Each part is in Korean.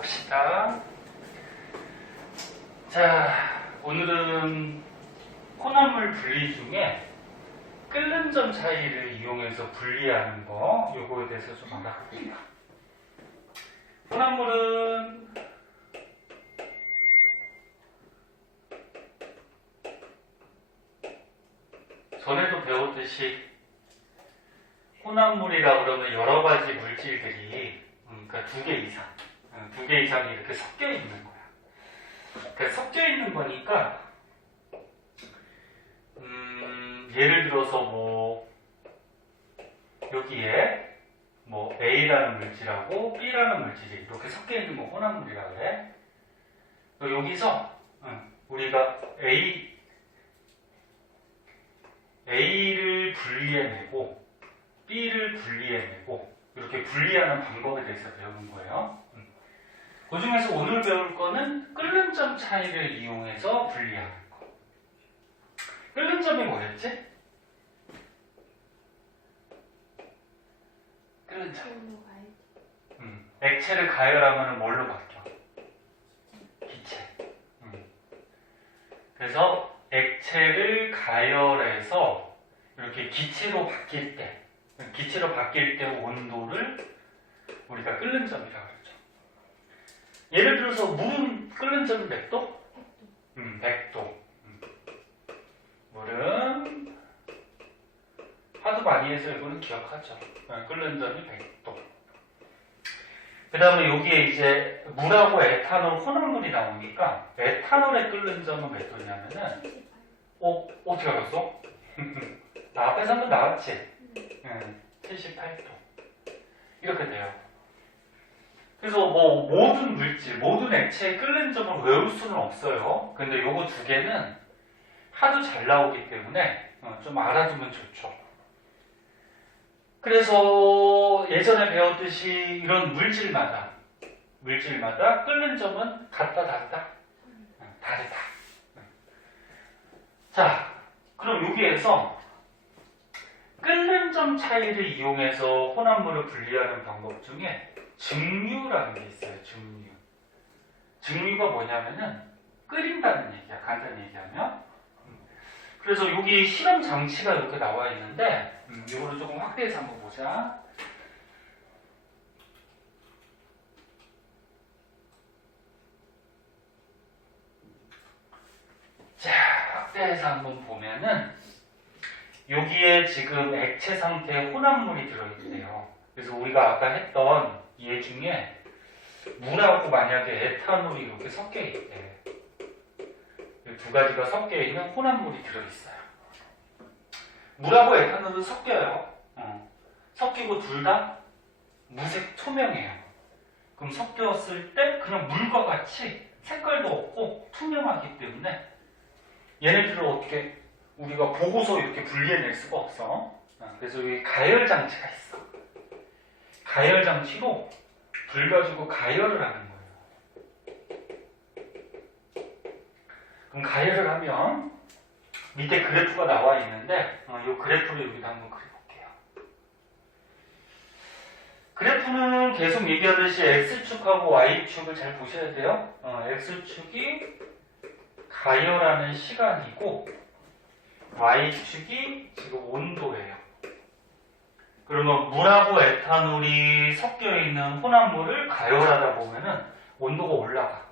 합시다. 자, 오늘은 혼합물 분리 중에 끓는 점 차이를 이용해서 분리하는 거, 요거에 대해서 좀 알아볼게요. 혼합물은 전에도 배웠듯이 혼합물이라 그러면 여러 가지 물질들이 그러니까 두 개 이상이 이렇게 섞여 있는 거야. 그러니까 섞여 있는 거니까 예를 들어서 뭐 여기에 뭐 A라는 물질하고 B라는 물질이 이렇게 섞여 있는 거 혼합물이라 그래. 여기서 우리가 A를 분리해내고 B를 분리해내고 이렇게 분리하는 방법에 대해서 배우는 거예요. 그 중에서 오늘 배울 거는 끓는 점 차이를 이용해서 분리하는 거. 끓는 점이 뭐였지? 끓는 점. 액체를 가열하면 뭘로 바뀌어? 기체. 그래서 액체를 가열해서 이렇게 기체로 바뀔 때 온도를 우리가 끓는 점이라고 그러죠. 예를 들어서 물은 끓는 점이 몇 도? 100도. 물은 하도 많이 해서 이거는 기억하죠. 끓는 점이 100도. 그 다음에 여기에 이제 물하고 에탄올 혼합물이 나오니까 에탄올의 끓는 점은 몇 도냐면은 어떻게 알았어? 나 앞에서 한번 나왔지? 78도. 이렇게 돼요. 그래서 뭐 모든 물질, 모든 액체의 끓는 점을 외울 수는 없어요. 근데 요거 두 개는 하도 잘 나오기 때문에 좀 알아두면 좋죠. 그래서 예전에 배웠듯이 이런 물질마다 끓는 점은 같다, 다르다? 다르다. 자, 그럼 여기에서 끓는 점 차이를 이용해서 혼합물을 분리하는 방법 중에 증류라는 게 있어요. 증류가 뭐냐면은 끓인다는 얘기야. 간단히 얘기하면. 그래서 여기 실험 장치가 이렇게 나와 있는데 이거를 조금 확대해서 한번 보자. 자, 확대해서 한번 보면은 여기에 지금 액체 상태의 혼합물이 들어있대요. 그래서 우리가 아까 했던 얘 중에 물하고 만약에 에탄올이 이렇게 섞여 있대. 이 두 가지가 섞여 있는 혼합물이 들어있어요. 물하고 에탄올은 섞여요. 섞이고 둘 다 무색 투명해요. 그럼 섞였을 때 그냥 물과 같이 색깔도 없고 투명하기 때문에 얘네들을 어떻게 우리가 보고서 이렇게 분리해낼 수가 없어. 그래서 여기 가열 장치가 있어. 가열 장치로 불 가지고 가열을 하는 거예요. 그럼 가열을 하면 밑에 그래프가 나와 있는데 이 그래프를 여기다 한번 그려볼게요. 그래프는 계속 얘기하듯이 X축하고 Y축을 잘 보셔야 돼요. X축이 가열하는 시간이고 Y축이 지금 온도예요. 그러면 물하고 에탄올이 섞여있는 혼합물을 가열하다 보면은 온도가 올라가.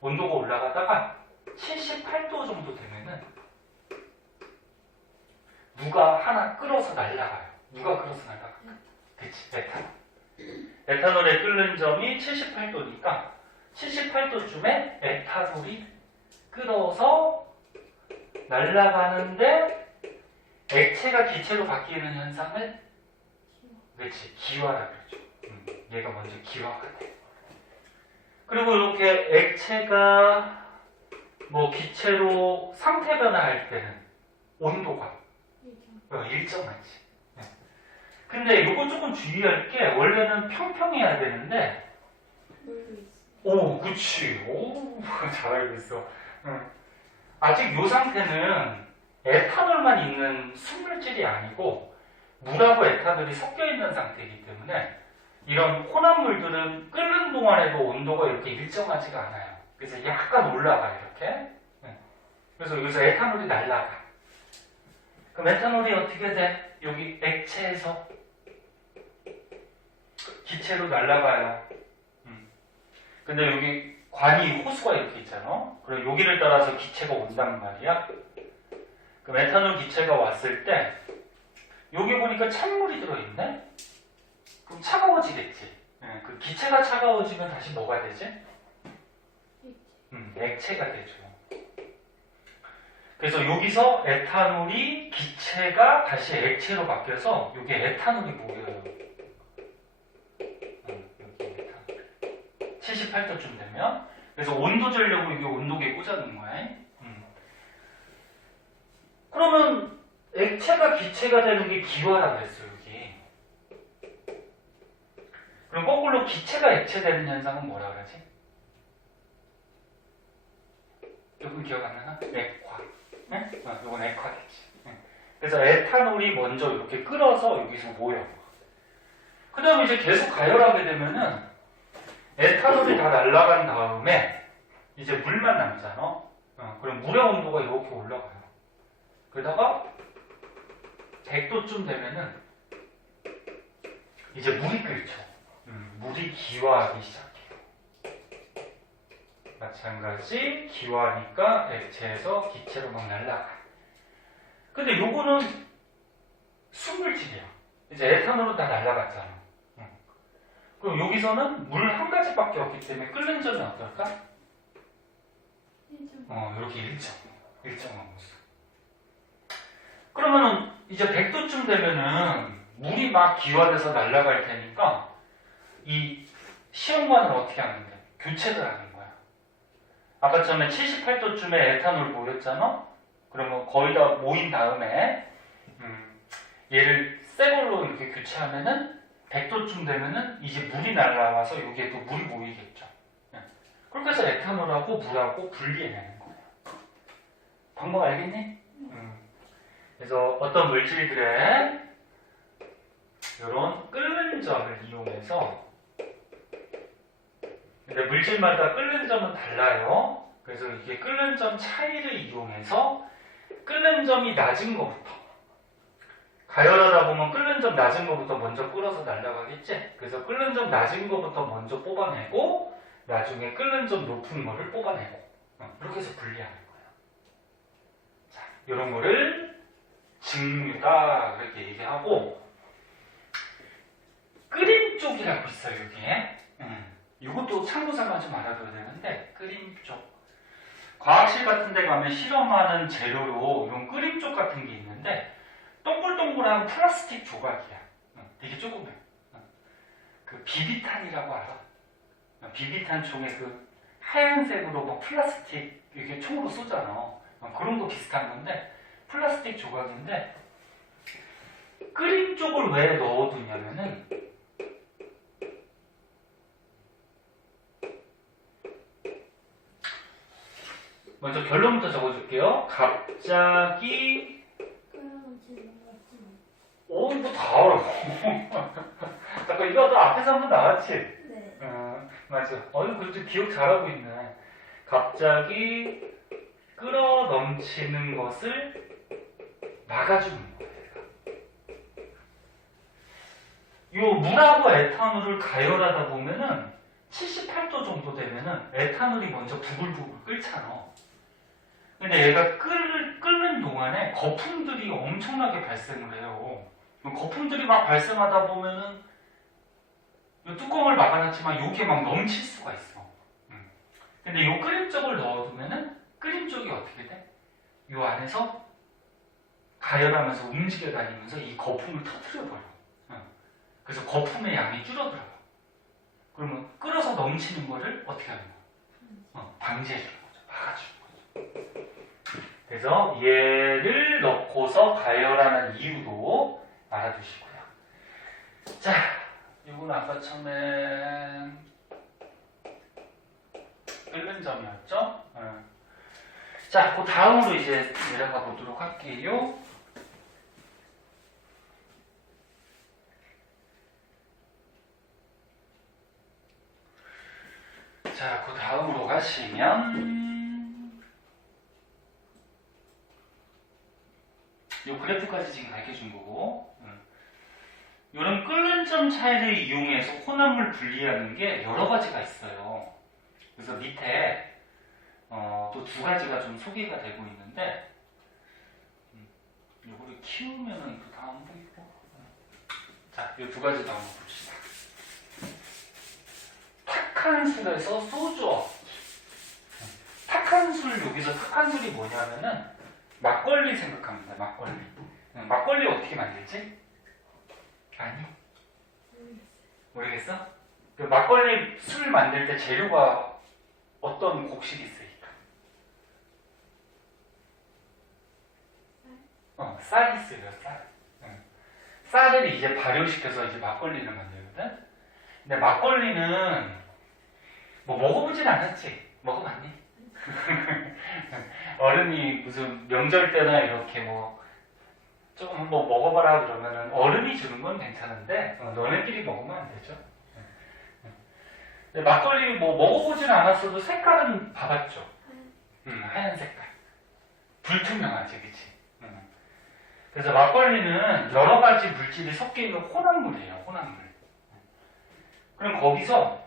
온도가 올라가다가 78도 정도 되면은 누가 하나 끌어서 날아가요. 누가 끌어서 날아갈까? 그치, 에탄올. 에탄올의 끓는 점이 78도니까 78도쯤에 에탄올이 끌어서 날아가는데 액체가 기체로 바뀌는 현상을 그렇지, 기화라 그러죠. 얘가 먼저 기화가 돼. 그리고 이렇게 액체가 뭐 기체로 상태 변화할 때는 온도가 일정하지. 근데 이거 조금 주의할 게 원래는 평평해야 되는데 그치. 잘 알고 있어. 아직 이 상태는 에탄올만 있는 순물질이 아니고 물하고 에탄올이 섞여 있는 상태이기 때문에 이런 혼합물들은 끓는 동안에도 온도가 이렇게 일정하지가 않아요. 그래서 약간 올라가 이렇게. 네. 그래서 여기서 에탄올이 날라가. 그럼 에탄올이 어떻게 돼? 여기 액체에서 기체로 날아가요. 근데 여기 관이 호수가 이렇게 있잖아. 그럼 여기를 따라서 기체가 온단 말이야. 그럼 에탄올 기체가 왔을 때 여기 보니까 찬물이 들어있네. 그럼 차가워지겠지. 그 기체가 차가워지면 다시 뭐가 되지? 액체가 되죠. 그래서 여기서 에탄올이 기체가 다시 액체로 바뀌어서 여기 에탄올이 모여요. 여기 에탄올. 78도쯤 되면. 그래서 온도 재려고 이게 온도계에 꽂아놓은 거야. 그러면 액체가 기체가 되는 게 기화라고 했어요, 여기. 그럼 거꾸로 기체가 액체 되는 현상은 뭐라 그러지? 조금 기억 안 나나? 액화. 네? 이건 액화겠지. 그래서 에탄올이 먼저 이렇게 끓어서 여기서 모여. 그 다음에 이제 계속 가열하게 되면은 에탄올이 다 날아간 다음에 이제 물만 남잖아. 그럼 물의 온도가 이렇게 올라가요. 그러다가 100도쯤 되면은 이제 물이 끓죠. 물이 기화하기 시작해요. 마찬가지 기화하니까 액체에서 기체로 막 날아가. 근데 요거는 순물질이야. 이제 에탄올은 다 날아갔잖아. 그럼 여기서는 물 한 가지밖에 없기 때문에 끓는 점이 어떨까? 이렇게 일정한 모습. 그러면은 이제 100도쯤 되면은 물이 막 기화돼서 날아갈 테니까 이 시험관을 어떻게 하는데? 교체를 하는 거야. 아까 처음에 78도쯤에 에탄올 모였잖아? 그러면 거의 다 모인 다음에 얘를 새 걸로 이렇게 교체하면은 100도쯤 되면은 이제 물이 날아와서 여기에 또 물이 모이겠죠. 그렇게 해서 에탄올하고 물하고 분리해내는 거예요. 방법 알겠니? 그래서 어떤 물질들에 이런 끓는 점을 이용해서, 근데 물질마다 끓는 점은 달라요. 그래서 이게 끓는 점 차이를 이용해서 끓는 점이 낮은 것부터, 가열하다 보면 끓는 점 낮은 것부터 먼저 끓어서 날아가겠지? 그래서 끓는 점 낮은 것부터 먼저 뽑아내고 나중에 끓는 점 높은 거를 뽑아내고, 그렇게 해서 분리하는 거예요. 자, 이런 거를 증류다 그렇게 얘기하고, 끓임 쪽이라고 있어요, 여기에. 이것도 참고삼아 좀 알아둬야 되는데, 끓임 쪽. 과학실 같은 데 가면 실험하는 재료로 이런 끓임 쪽 같은 게 있는데, 동글동글한 플라스틱 조각이야. 되게 조그매. 그 비비탄이라고 알아? 비비탄 총에 그 하얀색으로 막 플라스틱 이렇게 총으로 쏘잖아. 그런 거 비슷한 건데, 플라스틱 조각인데, 끓임 쪽을 왜 넣어두냐면은, 먼저 결론부터 적어줄게요. 갑자기 뭐 다 알아. 잠깐 이거 또 앞에서 한번 나왔지? 네. 맞아. 그래도 기억 잘하고 있네. 갑자기 끓어 넘치는 것을 막아주는 거예요. 요 물하고 에탄올을 가열하다 보면은 78도 정도 되면은 에탄올이 먼저 부글부글 끓잖아. 근데 얘가 끓는 동안에 거품들이 엄청나게 발생을 해요. 거품들이 막 발생하다 보면은 이 뚜껑을 막아놨지만 여기에 막 넘칠 수가 있어. 근데 이 끓임 쪽을 넣어두면은 끓임 쪽이 어떻게 돼? 이 안에서 가열하면서 움직여 다니면서 이 거품을 터뜨려버려. 그래서 거품의 양이 줄어들어요. 그러면 끓어서 넘치는 거를 어떻게 하는 거야? 방지해주는 거죠. 막아주는 거죠. 그래서 얘를 넣고서 가열하는 이유도 알아두시고요. 자, 이건 아까 처음엔 끓는 점이었죠? 자, 그 다음으로 이제 내려가 보도록 할게요. 자, 그 다음으로 가시면 이 그래프까지 지금 밝혀준 거고, 이런 끓는 점 차이를 이용해서 혼합물 분리하는 게 여러 가지가 있어요. 그래서 밑에 또 두 가지가 좀 소개가 되고 있는데, 이거를 키우면은 또 다 안 보이고. 자, 이 두 가지 더 한번 봅시다. 탁한술에서 소주 얻기. 탁한술, 여기서 탁한술이 뭐냐면은 막걸리 생각합니다. 막걸리. 막걸리 어떻게 만들지? 아니? 모르겠어? 그 막걸리 술 만들 때 재료가 어떤 곡식이 있으니까? 쌀이 쓰여, 쌀. 쌀을 이제 발효시켜서 이제 막걸리를 만들거든? 근데 막걸리는 뭐 먹어보진 않았지? 먹어봤니? 어른이 무슨 명절 때나 이렇게 뭐 조금 한번 먹어봐라 그러면은 어른이 주는 건 괜찮은데 너네끼리 먹으면 안 되죠. 근데 막걸리 뭐 먹어보진 않았어도 색깔은 봐봤죠. 하얀 색깔. 불투명하지, 그치? 그래서 막걸리는 여러 가지 물질이 섞여 있는 혼합물이에요, 혼합물. 그럼 거기서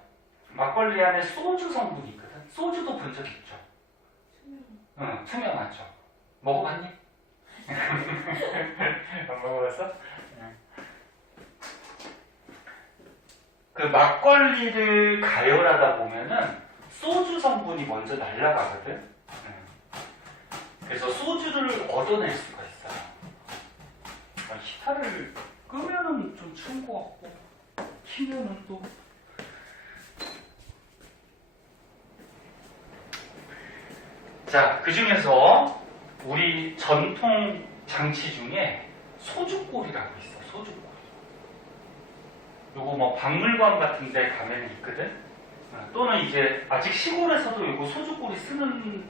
막걸리 안에 소주 성분이 있거든. 소주도 본 적 있죠? 응, 투명하죠. 먹어봤니? 안 먹어봤어? 그 막걸리를 가열하다 보면은 소주 성분이 먼저 날아가거든. 그래서 소주를 얻어낼 수가 있어요. 히타를 끄면은 좀 추운 것 같고, 키면은 또. 자, 그 중에서 우리 전통 장치 중에 소주골이라고 있어, 소주골. 요거 뭐 박물관 같은 데 가면 있거든? 또는 이제 아직 시골에서도 요거 소주골이 쓰는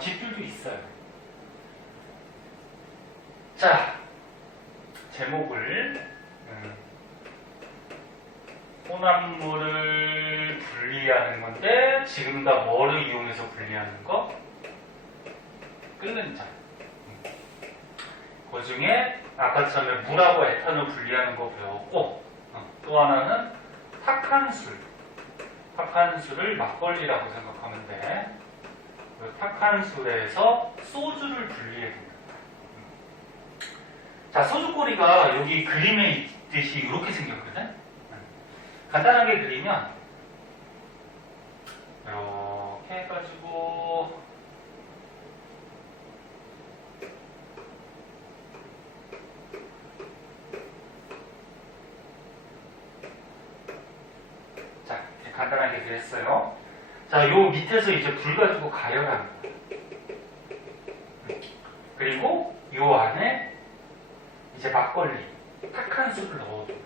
집들도 있어요. 자, 제목을 혼합물을 분리하는 건데 지금 다 뭐를 이용해서 분리하는 거? 끓는 점. 그 중에 아까 처음에 물하고 에탄올 분리하는 거 배웠고, 또 하나는 탁한술. 탁한술을 막걸리라고 생각하면 돼. 그 탁한술에서 소주를 분리해 줍니다. 자, 소주꼬리가 여기 그림에 있듯이 이렇게 생겼거든? 간단하게 그리면 이렇게 해가지고 자, 이렇게 간단하게 그렸어요. 자, 요 밑에서 이제 불 가지고 가열합니다. 그리고 요 안에 이제 막걸리, 탁한술을 넣어줘요.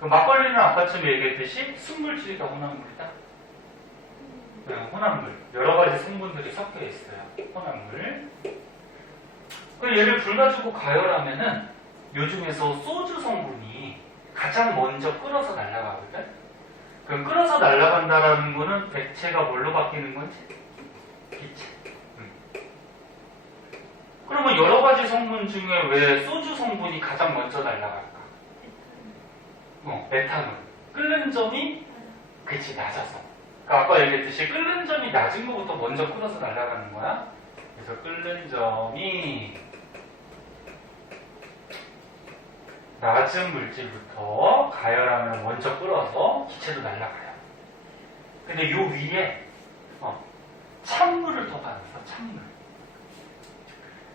그 막걸리는 아까처럼 얘기했듯이 순물질이다, 혼합물이다? 네, 혼합물. 여러 가지 성분들이 섞여 있어요. 혼합물. 그 얘를 불 가지고 가열하면은 요 중에서 소주 성분이 가장 먼저 끓어서 날아가거든? 그럼 끓어서 날아간다라는 거는 액체가 뭘로 바뀌는 건지? 기체. 그러면 여러 가지 성분 중에 왜 소주 성분이 가장 먼저 날아갈까? 에탄올. 끓는 점이 그치, 낮아서. 그러니까 아까 얘기했듯이 끓는 점이 낮은 것부터 먼저 끓어서 날아가는 거야. 그래서 끓는 점이 낮은 물질부터 가열하면 먼저 끓어서 기체도 날아가요. 근데 요 위에 찬물을 더 받아서 찬물.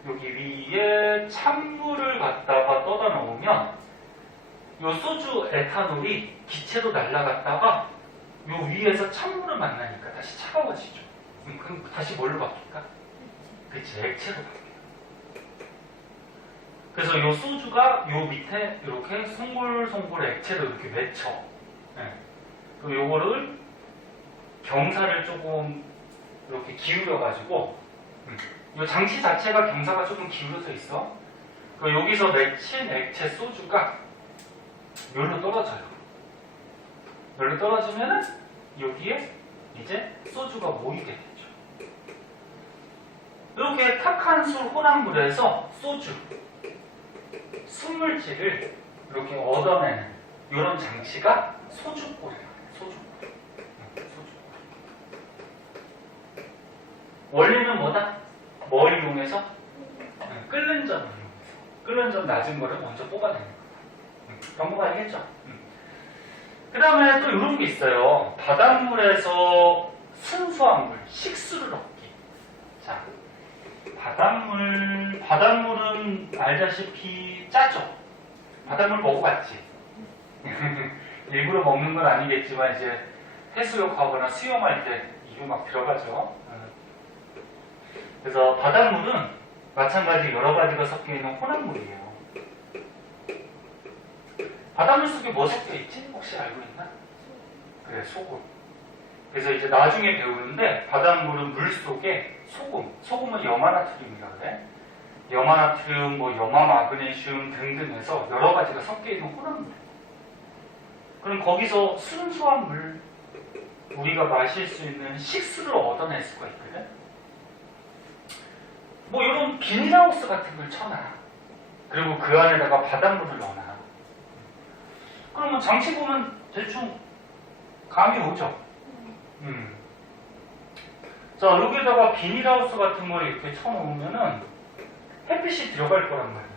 여기 위에 찬물을 갖다가 떠다 놓으면 요 소주 에탄올이 기체도 날아갔다가 요 위에서 찬물을 만나니까 다시 차가워지죠. 그럼 다시 뭘로 바뀔까? 그치, 액체로 바뀌어요. 그래서 요 소주가 요 밑에 이렇게 송골송골 액체로 이렇게 맺혀. 네. 그리고 요거를 경사를 조금 이렇게 기울여가지고 이 장치 자체가 경사가 조금 기울어져 있어. 그 여기서 맺힌 액체 소주가 여기로 떨어져요. 열로 떨어지면은 여기에 이제 소주가 모이게 되죠. 이렇게 탁한 술 혼합물에서 소주, 순물질을 이렇게 얻어내는 이런 장치가 소주골이에요. 소주골. 원리는 뭐다? 뭘 이용해서? 끓는 점을 이용해서. 끓는 점 낮은 거를 먼저 뽑아내는 거예요. 경고가 알겠죠? 그 다음에 또 이런 게 있어요. 바닷물에서 순수한 물, 식수를 얻기. 자, 바닷물은 알다시피 짜죠? 바닷물 먹어봤지? 일부러 먹는 건 아니겠지만, 이제 해수욕 하거나 수영할 때 이게 막 들어가죠. 그래서 바닷물은 마찬가지 여러 가지가 섞여 있는 혼합물이에요. 바닷물 속에 뭐 섞여 있지? 혹시 알고 있나? 그래, 소금. 그래서 이제 나중에 배우는데 바닷물은 물 속에 소금은 염화나트륨이라고 그래. 염화나트륨, 뭐 염화마그네슘 등등 해서 여러 가지가 섞여 있는 혼합물. 그럼 거기서 순수한 물, 우리가 마실 수 있는 식수를 얻어낼 수가 있거든. 뭐 이런 비닐하우스 같은 걸 쳐놔. 그리고 그 안에다가 바닷물을 넣어놔. 그러면 장치 보면 대충 감이 오죠. 자, 여기다가 비닐하우스 같은 걸 이렇게 쳐놓으면은 햇빛이 들어갈 거란 말이야.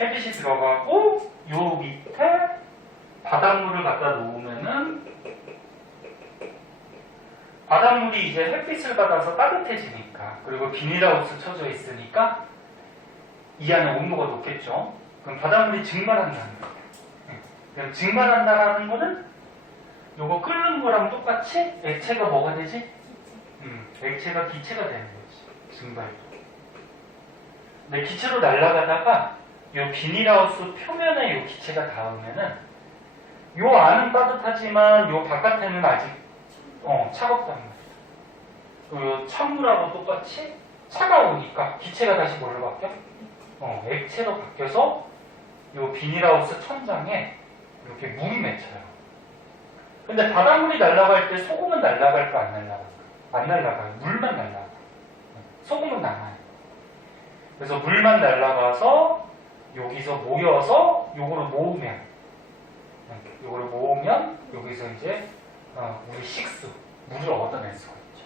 햇빛이 들어가고 요 밑에 바닷물을 갖다 놓으면은 바닷물이 이제 햇빛을 받아서 따뜻해지니까, 그리고 비닐하우스 쳐져 있으니까 이 안에 온도가 높겠죠. 그럼 바닷물이 증발한다는 거예요. 그럼 증발한다는 거는 요거 끓는 거랑 똑같이 액체가 뭐가 되지? 액체가 기체가 되는 거지. 증발도. 근데 기체로 날아가다가 요 비닐하우스 표면에 요 기체가 닿으면은 요 안은 따뜻하지만 요 바깥에는 아직 차갑단 말이야. 요 찬물하고 똑같이 차가우니까 기체가 다시 뭘로 바뀌어? 액체로 바뀌어서 요 비닐하우스 천장에 이렇게 물이 맺혀요. 근데 바닷물이 날아갈 때 소금은 날아갈까 안 날아갈까? 안 날아가요. 물만 날아가요. 소금은 남아요. 그래서 물만 날아가서 여기서 모여서 요거를 모으면 여기서 이제 우리 식수, 물을 얻어낼 수가 있죠.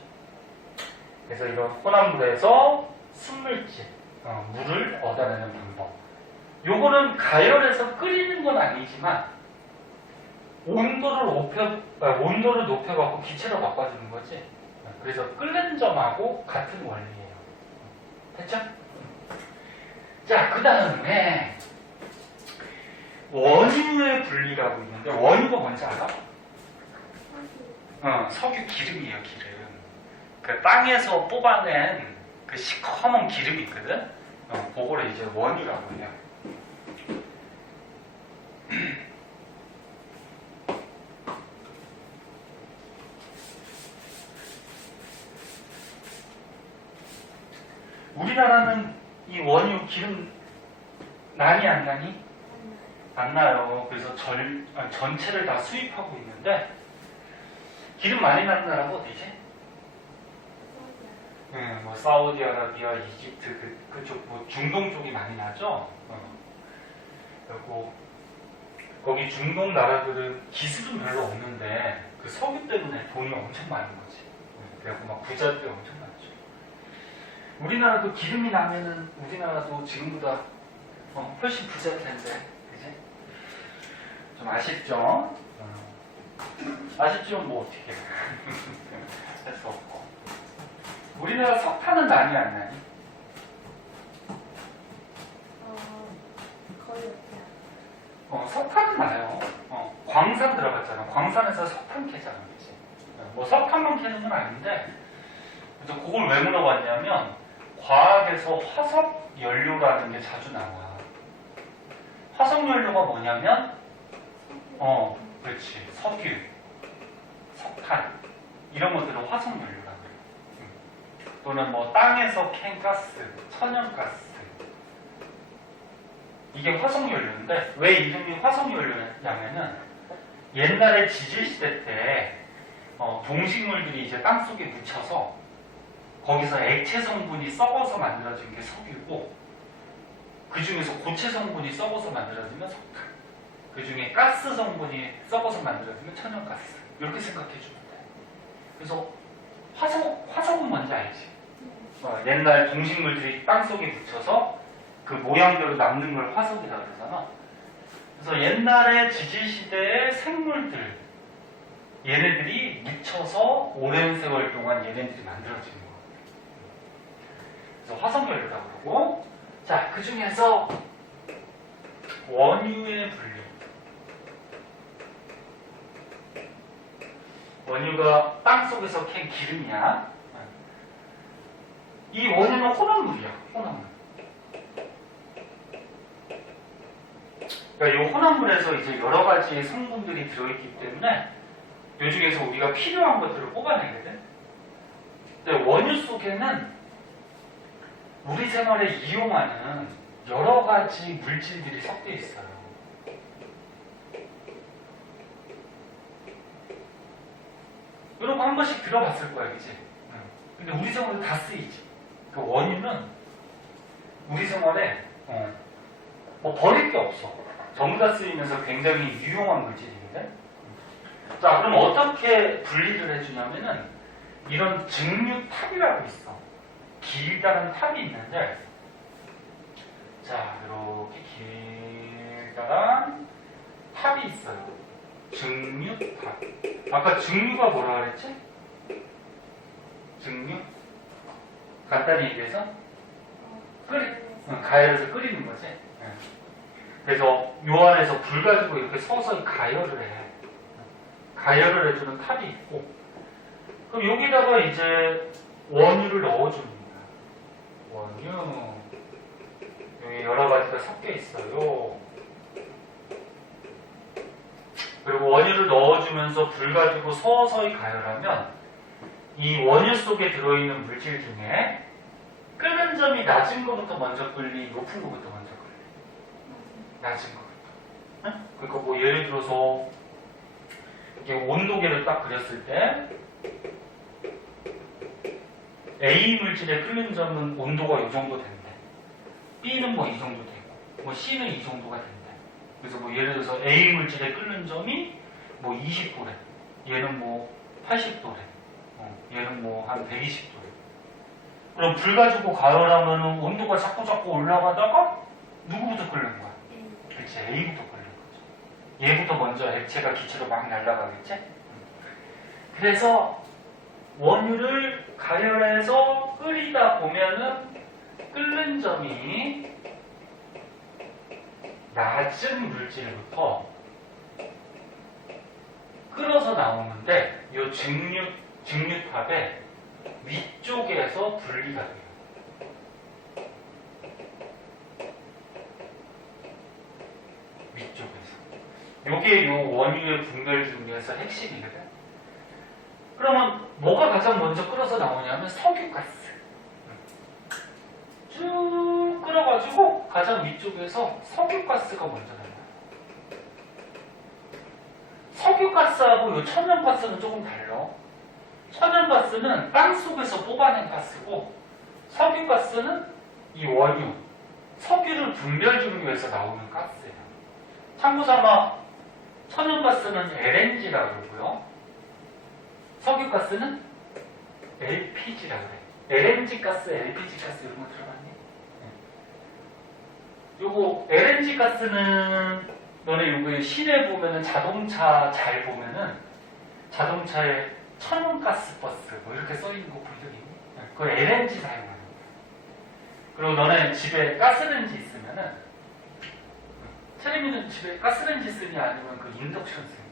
그래서 이런 혼합물에서 순물질, 물을 얻어내는 방법. 요거는 가열해서 끓이는 건 아니지만 온도를 높여갖고 기체로 바꿔주는 거지. 그래서 끓는 점하고 같은 원리예요. 됐죠? 자, 그 다음에 원유의 분리라고 있는데, 원유가 뭔지 알아? 석유 기름이에요, 기름. 그 땅에서 뽑아낸 그 시커먼 기름이 있거든? 그거를 이제 원유라고 해요. 우리나라는 이 원유 기름 나니 안 나니? 안 나요. 그래서 전체를 다 수입하고 있는데 기름 많이 나는 나라가 어디지? 뭐 사우디아라비아, 이집트 그쪽 뭐 중동 쪽이 많이 나죠. 그리고 거기 중동 나라들은 기술은 별로 없는데 그 석유 때문에 돈이 엄청 많은 거지. 그래갖고 막 부자들 엄청 많죠. 우리나라도 기름이 나면은 우리나라도 지금보다 훨씬 부자일 텐데, 그지? 좀 아쉽죠? 아쉽지만 뭐 어떻게 할 수 없고. 우리나라 석탄은 나니 안 나니? 거의 없어요. 석탄은 나요. 광산 들어갔잖아. 광산에서 석탄 캐잖아, 그치? 뭐 석탄만 캐는 건 아닌데, 그래서 그걸 왜 물어봤냐면, 과학에서 화석 연료라는 게 자주 나와. 화석 연료가 뭐냐면, 그렇지. 석유, 석탄, 이런 것들은 화석 연료라고 해요. 또는 뭐 땅에서 캔 가스, 천연가스, 이게 화석연료인데 왜 이름이 화석연료냐면은 옛날에 지질시대 때 동식물들이 이제 땅속에 묻혀서 거기서 액체 성분이 썩어서 만들어진 게 석유고 그 중에서 고체 성분이 썩어서 만들어지면 석탄, 그 중에 가스 성분이 썩어서 만들어지면 천연가스. 이렇게 생각해 주면 돼. 그래서 화석은 뭔지 알지? 옛날 동식물들이 땅속에 묻혀서 그 모양대로 남는 걸 화석이라고 그러잖아. 그래서 옛날에 지질시대의 생물들, 얘네들이 묻혀서 오랜 세월 동안 얘네들이 만들어진 거야. 그래서 화석연료라고 그러고, 자, 그 중에서 원유의 분류. 원유가 땅속에서 캔 기름이야. 이 원유는 혼합물이야, 혼합물. 그러니까 이 혼합물에서 이제 여러 가지 성분들이 들어있기 때문에 이 중에서 우리가 필요한 것들을 뽑아내거든. 근데 원유 속에는 우리 생활에 이용하는 여러 가지 물질들이 섞여 있어요. 여러분 한 번씩 들어봤을 거야, 그치? 근데 우리 생활에 다 쓰이지. 그 원유는 우리 생활에 뭐 버릴 게 없어. 전부 다 쓰이면서 굉장히 유용한 물질이거든. 자, 그럼 어떻게 분리를 해주냐면은 이런 증류탑이라고 있어. 길다란 탑이 있는데, 자, 이렇게 길다란 탑이 있어요. 증류탑. 아까 증류가 뭐라 그랬지? 증류? 간단히 얘기해서 가열해서 끓이는 거지. 그래서 요 안에서 불 가지고 이렇게 서서히 가열을 해. 가열을 해주는 탑이 있고, 그럼 여기다가 이제 원유를 넣어줍니다. 원유. 여기 여러 가지가 섞여 있어요. 그리고 원유를 넣어주면서 불 가지고 서서히 가열하면 이 원유 속에 들어있는 물질 중에 끓는 점이 낮은 것부터 먼저 끓리, 높은 것부터 먼저 끓리. 낮은 것부터. 응? 그러니까 뭐 예를 들어서 이게 온도계를 딱 그렸을 때 A 물질의 끓는 점은 온도가 이 정도 된대. B는 뭐 이 정도 되고, 뭐 C는 이 정도가 된대. 그래서 뭐 예를 들어서 A 물질의 끓는 점이 뭐 20도래. 얘는 뭐 80도래. 얘는 뭐 한 120도래. 그럼 불 가지고 가열하면 온도가 자꾸 올라가다가 누구부터 끓는 거야? 그치, A부터 끓는 거죠. 얘부터 먼저 액체가 기체로 막 날아가겠지? 그래서 원유를 가열해서 끓이다 보면은 끓는 점이 낮은 물질부터 끓어서 나오는데 이 증류탑의 위쪽에서 분리가 돼요. 위쪽에서. 요게 이 원유의 분별 중에서 핵심이거든. 그러면 뭐가 가장 먼저 끓어서 나오냐면 석유가스. 쭉 끓어가지고 가장 위쪽에서 석유가스가 먼저 나와요. 석유가스하고 이 천연가스는 조금 달라. 천연가스는 땅속에서 뽑아낸 가스고, 석유가스는 이 원유, 석유를 분별주기 위해서 나오는 가스예요. 참고삼아 천연가스는 LNG라고 그러고요. 석유가스는 LPG라고 그래. LNG 가스, LPG 가스 이런 거 들어봤니? 요거 LNG 가스는 너네 요거 시내 보면은 자동차 잘 보면은 자동차에 천연가스 버스 뭐 이렇게 써 있는 거 본 적 있니? 그거 LNG 사용하는 거야. 그리고 너네 집에 가스레인지 있으면은 체리미는 집에 가스레인지 쓰니 아니면 그 인덕션 쓰니?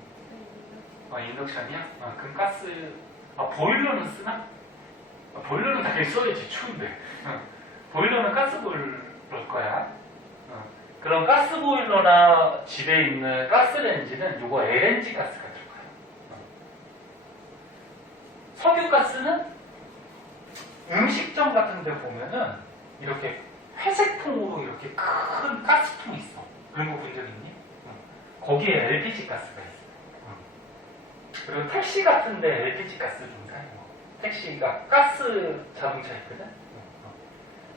인덕션이야? 그럼 가스 보일러는 쓰나? 보일러는 당연히 써야지, 추운데. 보일러는 가스보일러일 거야. 그럼 가스보일러나 집에 있는 가스레인지는 요거 LNG 가스가 들어가요. 석유가스는 음식점 같은 데 보면은 이렇게 회색통으로 이렇게 큰 가스통이 있어. 거기에 LPG 가스가 있어요. 그리고 택시 같은데 LPG 가스 좀 사용해. 택시가 가스 자동차 있거든.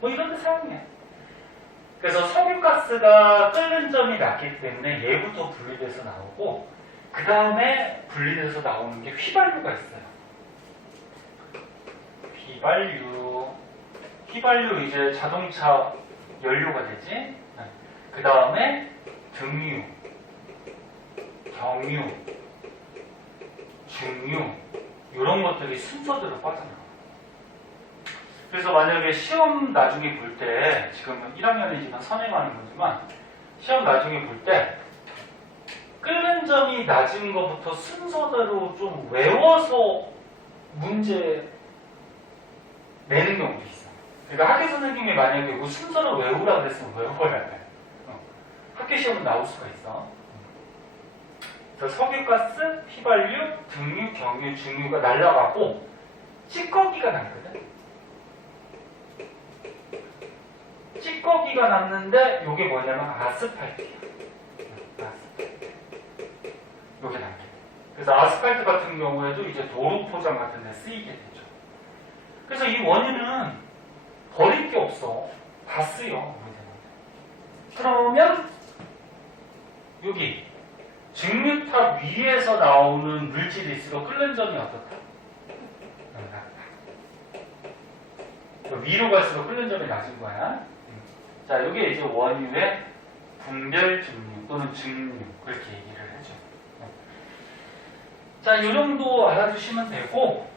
뭐 이런 데 사용해. 그래서 석유가스가 끓는 점이 낮기 때문에 얘부터 분리돼서 나오고 그 다음에 분리돼서 나오는 게 휘발유가 있어요. 휘발유 이제 자동차 연료가 되지. 그 다음에 등유, 경유, 중유 이런 것들이 순서대로 빠져나가요. 그래서 만약에 시험 나중에 볼 때 지금은 1학년이지만 선행하는 거지만 시험 나중에 볼 때 끓는 점이 낮은 것부터 순서대로 좀 외워서 문제 내는 경우도 있어요. 그러니까 학교 선생님이 만약에 그 순서를 외우라 그랬으면 외워야 돼. 학교 시험은 나올 수가 있어. 그래서 석유가스, 휘발유, 등유, 경유, 중유가 날라가고 찌꺼기가 남거든. 찌꺼기가 남는데 이게 뭐냐면 아스팔트야. 아스팔트. 이게 남게. 그래서 아스팔트 같은 경우에도 이제 도로 포장 같은 데 쓰이게 되죠. 그래서 이 원인은 버릴 게 없어. 다 쓰여. 그러면 여기 증류탑 위에서 나오는 물질이 있을수록 끓는 점이 어떻다? 낮다. 위로 갈수록 끓는 점이 낮은 거야. 자, 이게 이제 원유의 분별 증류 또는 증류 그렇게 얘기를 해줘. 자, 이 정도 알아두시면 되고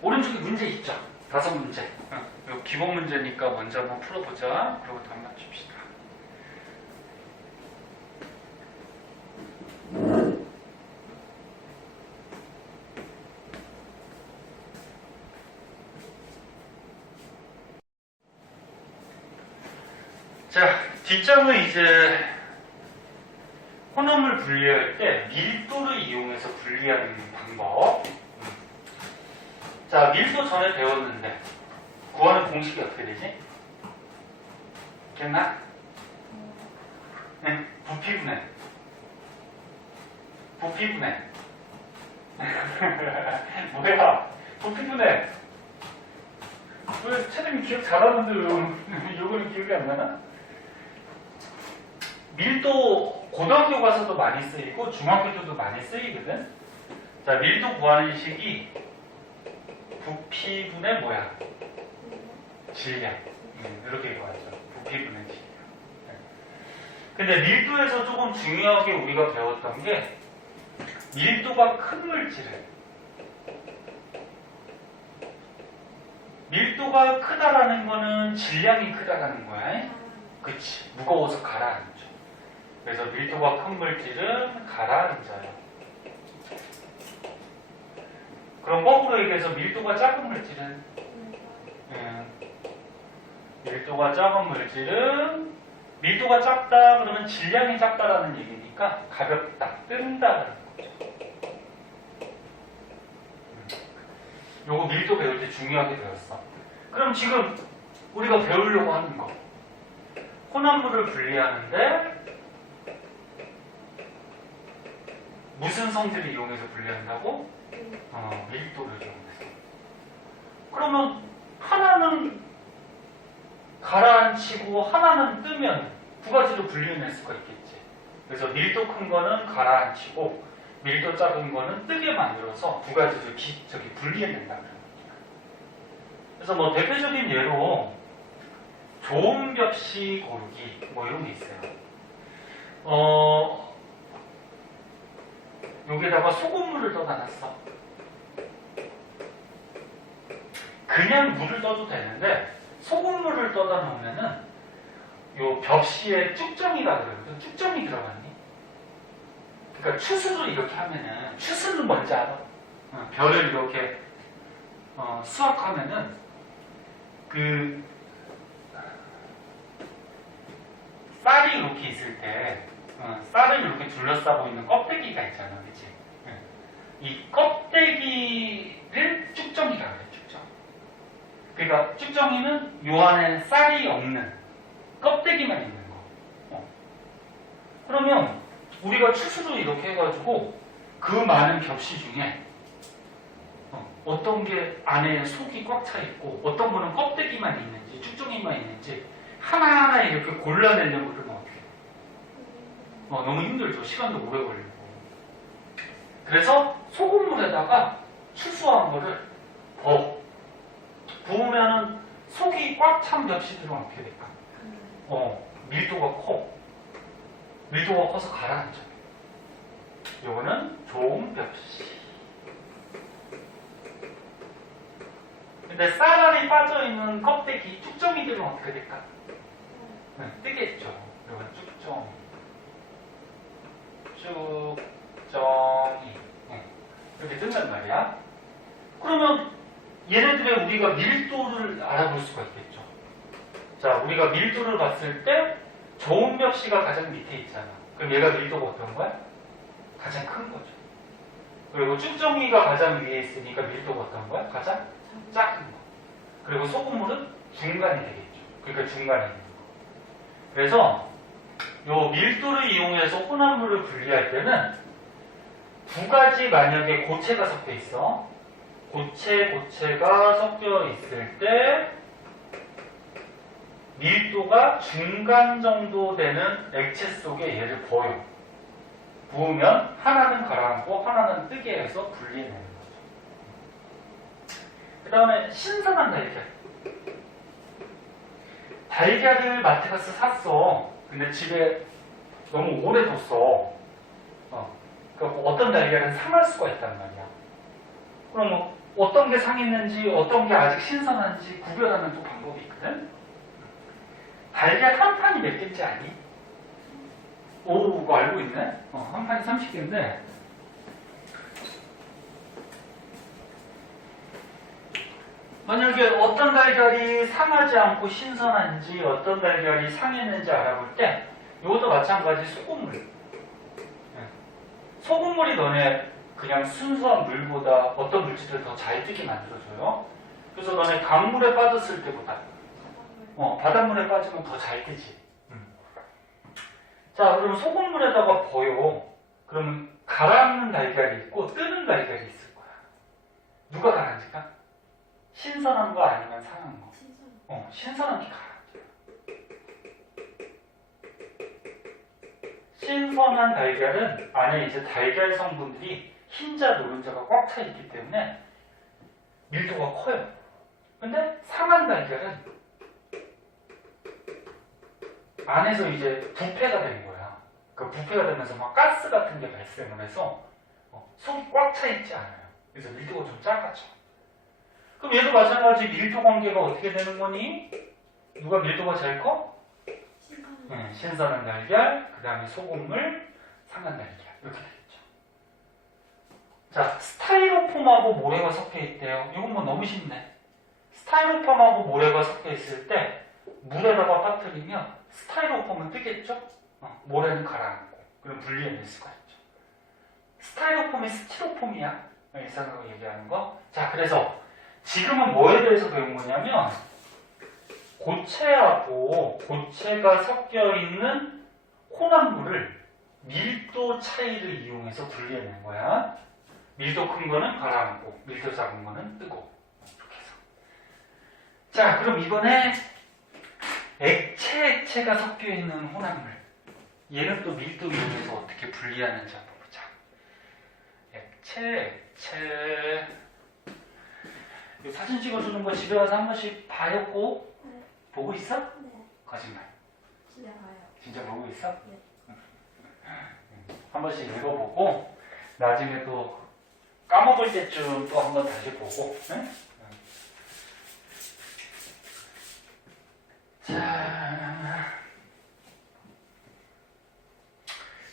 오른쪽에 문제 있죠? 5문제. 요 기본 문제니까 먼저 한번 풀어보자. 그리고 다 맞춥시다. 자, 뒷장은 이제 혼합물 분리할 때 밀도를 이용해서 분리하는 방법. 자, 밀도 전에 배웠는데 구하는 공식이 어떻게 되지? 기억나? 네, 부피분해. 부피분해. 뭐야? 부피분해. 왜 채널이 기억 잘하는데 요거는 기억이 안 나나? 밀도 고등학교 가서도 많이 쓰이고 중학교 때도 많이 쓰이거든. 자, 밀도 구하는 식이 부피분의 뭐야? 질량. 이렇게 구하죠. 부피분의 질량. 근데 밀도에서 조금 중요하게 우리가 배웠던 게 밀도가 큰 물질을 밀도가 크다라는 거는 질량이 크다라는 거야. 그치? 무거워서 가라앉죠. 그래서 밀도가 큰 물질은 가라앉아요. 그럼 거꾸로 얘기해서 밀도가 작은 물질은 밀도가 작은 물질은 밀도가 작다 그러면 질량이 작다라는 얘기니까 가볍다, 뜬다라는 거죠. 요거 밀도 배울 때 중요하게 배웠어. 그럼 지금 우리가 배우려고 하는 거 혼합물을 분리하는데 무슨 성질을 이용해서 분리한다고? 밀도를 이용해서. 그러면 하나는 가라앉히고 하나는 뜨면 두 가지로 분리해낼 수가 있겠지. 그래서 밀도 큰 거는 가라앉히고 밀도 작은 거는 뜨게 만들어서 두 가지로 분리해낸다. 그래서 뭐 대표적인 예로 좋은 벽시 고르기 뭐 이런 게 있어요. 여기다가 소금물을 떠다 놨어. 그냥 물을 떠도 되는데 소금물을 떠다 놓으면은 요 벽시에 쭉정이라 그러거든. 쭉정이 들어갔니? 그러니까 추수를 이렇게 하면은 추수는 뭔지 알아? 별을 이렇게 수확하면은 그 쌀이 이렇게 있을 때 쌀을 이렇게 둘러싸고 있는 껍데기가 있잖아, 그치? 이 껍데기를 쭉정이라고 그래, 쭉정. 그러니까 쭉정이는 요 안에 쌀이 없는 껍데기만 있는 거. 그러면 우리가 추수를 이렇게 해가지고 그 많은 벽시 중에 어떤 게 안에 속이 꽉 차 있고 어떤 거는 껍데기만 있는지 쭉쭉이만 있는지 하나하나 이렇게 골라내려고 그러면 어떻게 해? 너무 힘들죠. 시간도 오래 걸리고. 그래서 소금물에다가 추수한 거를 부으면은 속이 꽉 찬 벽시들은 어떻게 될까? 밀도가 커. 밀도가 커서 가라앉죠. 요거는 좋은 벽시. 근데 쌀알이 빠져있는 껍데기, 쭉정이들은 어떻게 될까? 네, 뜨겠죠. 요건 쭉정이. 쭉정이. 이렇게 뜬단 말이야. 그러면 얘네들의 우리가 밀도를 알아볼 수가 있겠죠. 자, 우리가 밀도를 봤을 때 좋은 벽시가 가장 밑에 있잖아. 그럼 얘가 밀도가 어떤 거야? 가장 큰 거죠. 그리고 쭉정이가 가장 위에 있으니까 밀도가 어떤 거야? 가장 작은 거. 그리고 소금물은 중간이 되겠죠. 그러니까 중간에 있는 거. 그래서 요 밀도를 이용해서 혼합물을 분리할 때는 두 가지 만약에 고체가 섞여 있어. 고체가 섞여 있을 때 밀도가 중간 정도 되는 액체 속에 얘를 부어요. 부으면 하나는 가라앉고 하나는 뜨게 해서 분리해내는 거죠. 그 다음에 신선한 달걀. 달걀을 마트 가서 샀어. 근데 집에 너무 오래 뒀어. 그러니까 어떤 달걀은 상할 수가 있단 말이야. 그럼 어떤 게 상했는지 어떤 게 아직 신선한지 구별하는 또 방법이 있거든. 달걀 한 판이 몇 개인지 아니? 오, 그거 알고 있네? 한 판이 30개인데 만약에 어떤 달걀이 상하지 않고 신선한지 어떤 달걀이 상했는지 알아볼 때 이것도 마찬가지 소금물. 소금물이 너네 그냥 순수한 물보다 어떤 물질을 더 잘 뜨게 만들어줘요. 그래서 너네 강물에 빠졌을 때보다 바닷물에 빠지면 더 잘 뜨지. 자, 그럼 소금물에다가 버요. 그러면 가라앉는 달걀이 있고 뜨는 달걀이 있을 거야. 누가 가라앉을까? 신선한 거 아니면 상한 거? 신선한 게 가라앉아요. 신선한 달걀은 안에 이제 달걀 성분들이 흰자, 노른자가 꽉 차 있기 때문에 밀도가 커요. 근데 상한 달걀은 안에서 이제 부패가 되는 거야. 그 부패가 되면서 막 가스 같은 게 발생을 해서 속이 꽉 차 있지 않아요. 그래서 밀도가 좀 작아져. 그럼 얘도 마찬가지 밀도 관계가 어떻게 되는 거니? 누가 밀도가 제일 커? 신선한 달걀, 그 다음에 소금물, 상한 달걀. 이렇게 되겠죠. 자, 스타이로폼하고 모래가 섞여 있대요. 이건 뭐 너무 쉽네. 스타이로폼하고 모래가 섞여 있을 때 물에다가 빠뜨리면 스타이로폼은 뜨겠죠? 모래는 가라앉고. 그럼 분리해낼 수가 있죠. 스타이로폼이 스티로폼이야. 이상하게 얘기하는 거. 자, 그래서 지금은 뭐에 대해서 배운 거냐면 고체하고 고체가 섞여 있는 혼합물을 밀도 차이를 이용해서 분리해낸 거야. 밀도 큰 거는 가라앉고 밀도 작은 거는 뜨고. 이렇게 해서. 자, 그럼 이번에 액체가 섞여 있는 혼합물. 얘는 또 밀도 이용해서 어떻게 분리하는지 한번 보자. 액체. 이 사진 찍어주는 거 집에 와서 한 번씩 봐요, 꼭? 네. 보고 있어? 네. 거짓말. 진짜 봐요. 진짜 보고 있어? 네. 한 번씩 읽어보고 나중에 또 까먹을 때쯤 또 한 번 다시 보고. 응? 자,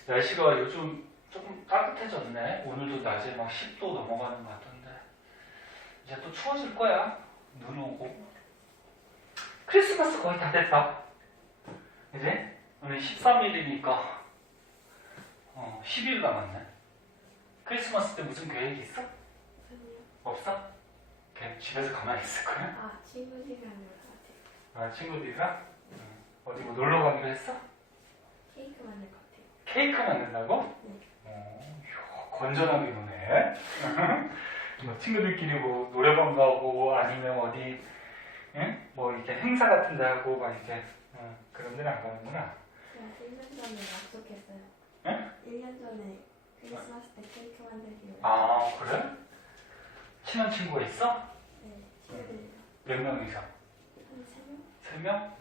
날씨가 요즘 조금 따뜻해졌네. 오늘도 낮에 막 10도 넘어가는 것 같던데 이제 또 추워질 거야. 눈 오고. 크리스마스 거의 다 됐다. 이제 오늘 13일이니까 10일 남았네. 크리스마스 때 무슨 계획 있어? 아니요. 없어? 그냥 집에서 가만히 있을 거야? 친구들이랑 놀 것 같아요. 친구들이랑? 어디 뭐 놀러 가기로 했어? 케이크 만들 것 같아요. 케이크 만든다고? 이야, 건전하게 노네. 뭐 친구들끼리 뭐 노래방 가고 아니면 어디 응? 뭐 이렇게 행사 같은 데 하고 막 이렇게 그런 데는 안 가는구나. 제가 1년 전에 약속했어요. 응? 1년 전에 크리스마스 때 케이크 만들기로. 아 그래? 친한 친구가 있어? 네, 친구들이랑. 몇 명이서? 한 3명? 3명?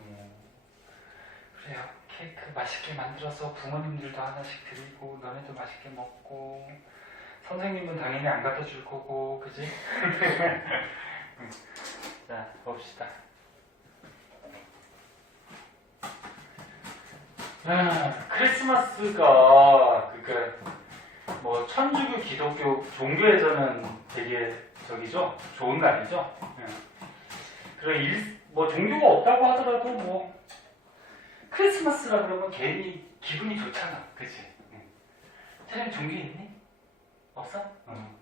그래요. 케이크 맛있게 만들어서 부모님들도 하나씩 드리고 너네도 맛있게 먹고 선생님은 당연히 안 갖다 줄 거고 그지? 자 봅시다. 크리스마스가 그러니까 뭐 천주교 기독교 종교에서는 되게 저기죠 좋은 날이죠. 그리고 뭐 종교가 없다고 하더라도 뭐 크리스마스라 그러면 괜히 기분이 좋잖아, 그치? 사장님 종교 있니? 없어?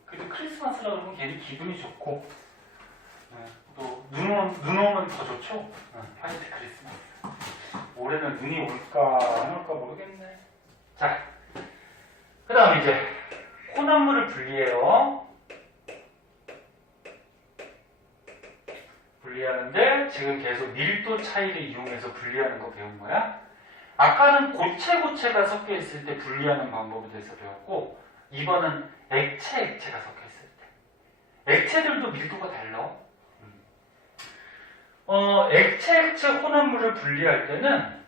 그래도 크리스마스라 그러면 괜히 기분이 좋고 또 눈 오면 더 좋죠? 화이트 크리스마스. 올해는 눈이 올까 안 올까 모르겠네. 자, 그 다음에 이제 혼합물을 분리해요. 분리하는데 지금 계속 밀도 차이를 이용해서 분리하는 거 배운 거야. 아까는 고체가 섞여 있을 때 분리하는 방법에 대해서 배웠고 이번은 액체가 섞여 있을 때. 액체들도 밀도가 달라. 액체 혼합물을 분리할 때는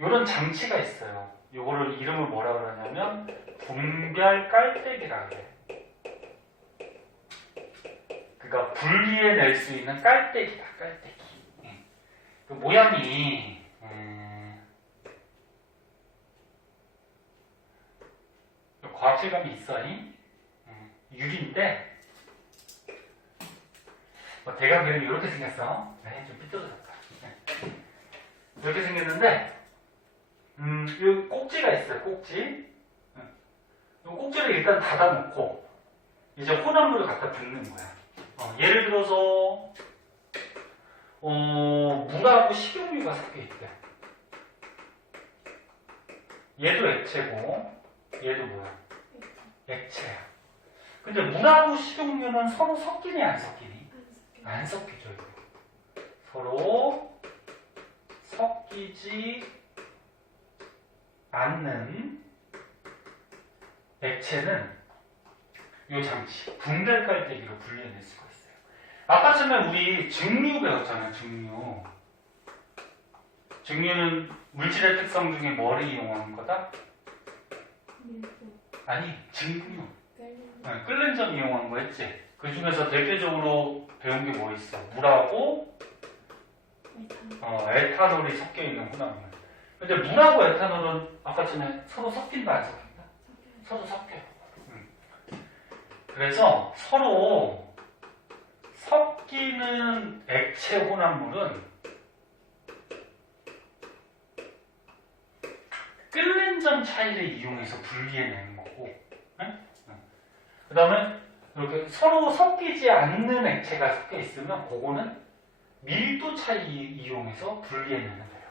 이런 장치가 있어요. 이거를 이름을 뭐라 그러냐면 분별 깔때기라 그래. 그러니까 분리해낼 수 있는 깔때기다, 깔때기. 그 모양이 과학실감이 있어. 유리인데 뭐 대각면이 이렇게 생겼어. 네, 좀 삐뚤어졌다. 이렇게 생겼는데 이 꼭지가 있어요. 꼭지. 이 꼭지를 일단 닫아놓고 이제 혼합물을 갖다 붓는 거야. 예를 들어서 물하고 식용유가 섞여 있대. 얘도 액체고 얘도 뭐야? 액체야. 근데 물하고 식용유는 서로 섞이니 안 섞이니? 안 섞이죠. 이거. 서로 섞이지 않는 액체는 이 장치, 분별 깔때기로 분리해낼 수가 있어요. 아까 전에 우리 증류 배웠잖아요. 증류는 물질의 특성 중에 뭐를 이용하는 거다? 밀도. 아니, 증류. 끓는. 끓는 점 이용하는 거 했지? 그 중에서 대표적으로 배운 게 뭐 있어? 물하고 에탄올이 섞여 있는 혼합물. 근데 물하고 에탄올은 아까 전에 서로 섞인다 안 섞인다? 서로 섞여요. 그래서 서로 섞이는 액체 혼합물은 끓는 점 차이를 이용해서 분리해내는 거고, 그 다음에 이렇게 서로 섞이지 않는 액체가 섞여 있으면 그거는 밀도 차이 이용해서 분리해내는 거예요.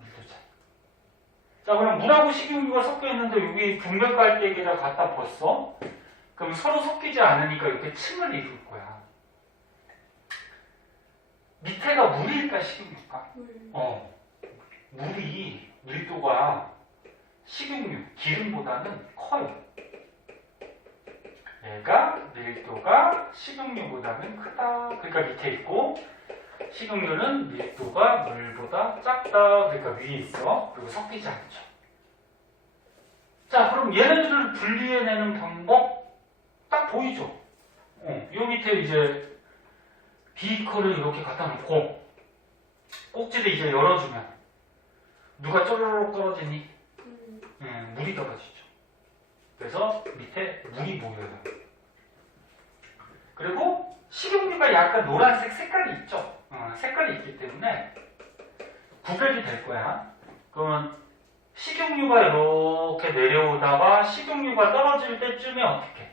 밀도 차이. 자, 그럼 물하고 식용유가 섞여 있는데 여기 분별 깔때기에다 갖다 벗어. 그럼 서로 섞이지 않으니까 이렇게 층을 이룰 거야. 밑에가 물일까 식용유일까? 물이 밀도가 식용유, 기름보다는 커요. 얘가 밀도가 식용유보다는 크다. 그러니까 밑에 있고 식용유는 밀도가 물보다 작다. 그러니까 위에 있어. 그리고 섞이지 않죠. 자, 그럼 얘네들을 분리해내는 방법 딱 보이죠? 요 밑에 이제 비커를 이렇게 갖다 놓고 꼭지를 이제 열어주면 누가 쪼르륵 떨어지니? 물이 떨어지죠. 그래서 밑에 물이 모여요. 그리고 식용유가 약간 노란색 색깔이 있죠. 색깔이 있기 때문에 구별이 될 거야. 그러면 식용유가 이렇게 내려오다가 식용유가 떨어질 때쯤에 어떻게?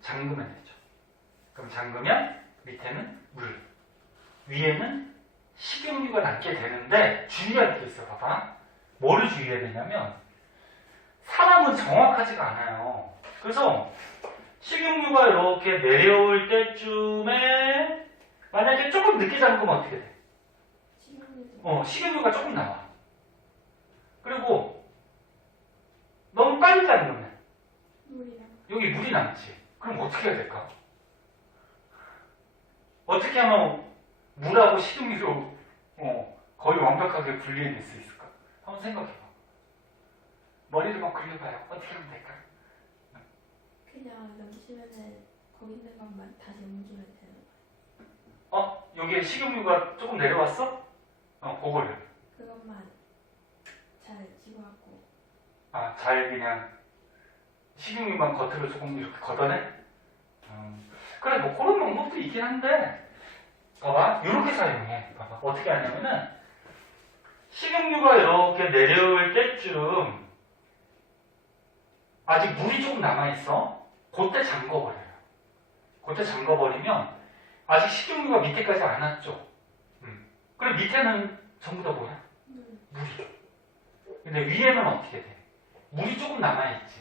잠그면 되죠. 그럼 잠그면 밑에는 물, 위에는 식용유가 남게 되는데 주의할 게 있어. 봐봐. 뭐를 주의해야 되냐면 사람은 정확하지가 않아요. 그래서 식용유가 이렇게 내려올 때쯤에 만약에 조금 늦게 잠그면 어떻게 돼? 식용유도 식용유가 조금 나와. 그리고 너무 빨리 잠그면 물이랑 여기 물이 남지. 그럼 어떻게 해야 될까? 어떻게 하면 물하고 식용유로 거의 완벽하게 분리해낼 수 있을까? 한번 생각해봐. 머리를 막 굴려봐요. 어떻게 하면 될까? 그냥 넘치면은 거기 있는 것만 다시 옮기면 되는 여기에 식용유가 조금 내려왔어? 그거를. 그것만 잘 집어갖고 잘 그냥 식용유만 겉으로 조금 이렇게 걷어내? 그래, 뭐 그런 방법도 있긴 한데 봐봐, 이렇게 사용해. 봐봐, 어떻게 하냐면은 식용유가 이렇게 내려올 때쯤 아직 물이 조금 남아있어. 그때 잠궈버려요. 그때 잠궈버리면 아직 식용유가 밑에까지 안 왔죠. 그럼 밑에는 전부 다 뭐야? 물이. 근데 위에는 어떻게 돼? 물이 조금 남아있지.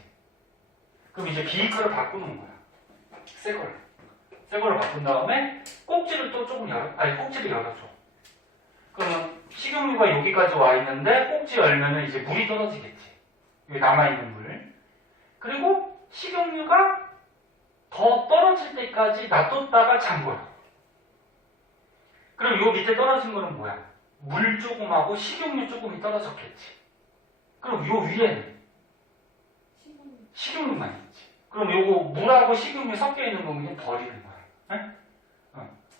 그럼 이제 비이커를 바꾸는 거야. 새 걸로 바꾼 다음에 꼭지를 또 조금 꼭지를 열어줘. 그러면 식용유가 여기까지 와 있는데 꼭지 열면은 이제 물이 떨어지겠지. 여기 남아있는 물. 그리고 식용유가 더 떨어질 때까지 놔뒀다가 잠궈요. 그럼 요 밑에 떨어진 거는 뭐야? 물 조금하고 식용유 조금이 떨어졌겠지. 그럼 요 위에는 식용유 식용유만 있지. 그럼 요거 물하고 식용유 섞여 있는 거 그냥 버리는 거야. 응?